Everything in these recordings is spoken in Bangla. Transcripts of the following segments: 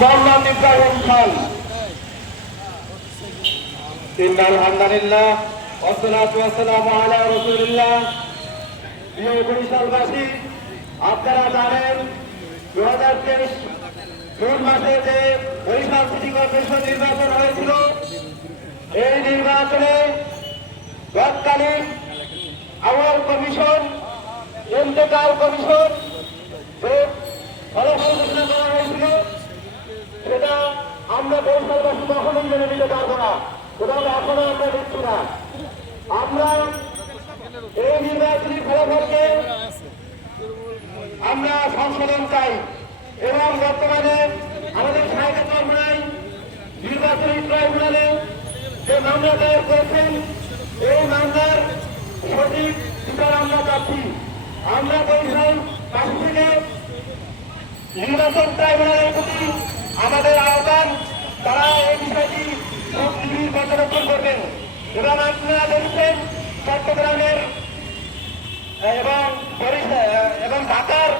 মোহাম্মদ ইব্রাহিম খান إن الحمد لله والصلاة والسلام على رسول الله প্রিয় বরিশালবাসী আপনারা জানেন দু হাজার তেইশ জুন মাসে যে বরিশাল সিটি কর্পোরেশন নির্বাচন হয়েছিল এই নির্বাচনে তৎকালীন আওয়াল কমিশন ইন্তেকাল কমিশন আমরা বরিশালবাসী কখনোই মেনে নিতে পারব না। এবং এখনও আমরা দিচ্ছি না। আমরা এই নির্বাচনী ফলাফলকে আমরা সংশোধন চাই এবং বর্তমানে আমাদের সাহিত্য চর্মায় নির্বাচনী ট্রাইব্যুনালে যে মামলা দায়ের করেছেন, এই মামলার সঠিক বিচার আমরা চাচ্ছি। আমরা বরিশাল কাছে থেকে নির্বাচন ট্রাইব্যুনালের প্রতি আমাদের আহ্বান। এবং আপনারা দেখছেন, চট্টগ্রামের এবং এবং ঢাকার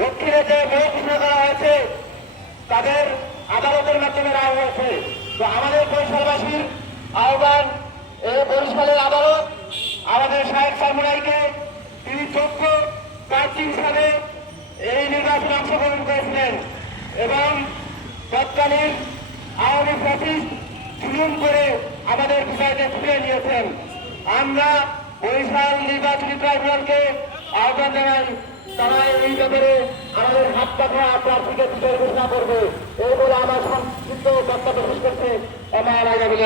দক্ষিণে যে মেয়ে ঘোষণা করা হয়েছে, তাদের আদালতের মাধ্যমে রায় হয়েছে। তো আমাদের বরিশালবাসীর আহ্বান, এই বরিশালের আদালত, আমাদের শাহেদ সামুরাইকে তিনি যোগ্য প্রার্থী হিসাবে এই নির্বাচনে অংশগ্রহণ করেছিলেন। এবং তৎকালীন আওয়ামী ফ্যাসিস্ট জুলুম করে আমাদের বিষয়কে ফিরে নিয়েছেন। আমরা বরিশাল নির্বাচনী ট্রাইব্যুনালকে আহ্বান জানাই তারা এই ব্যাপারে আমাদের হাত পাখা প্রার্থীকে বিচার ঘোষণা করবে। এই বলে আমার সংক্ষিপ্ত বক্তব্য শেষ করছে আমার আগামী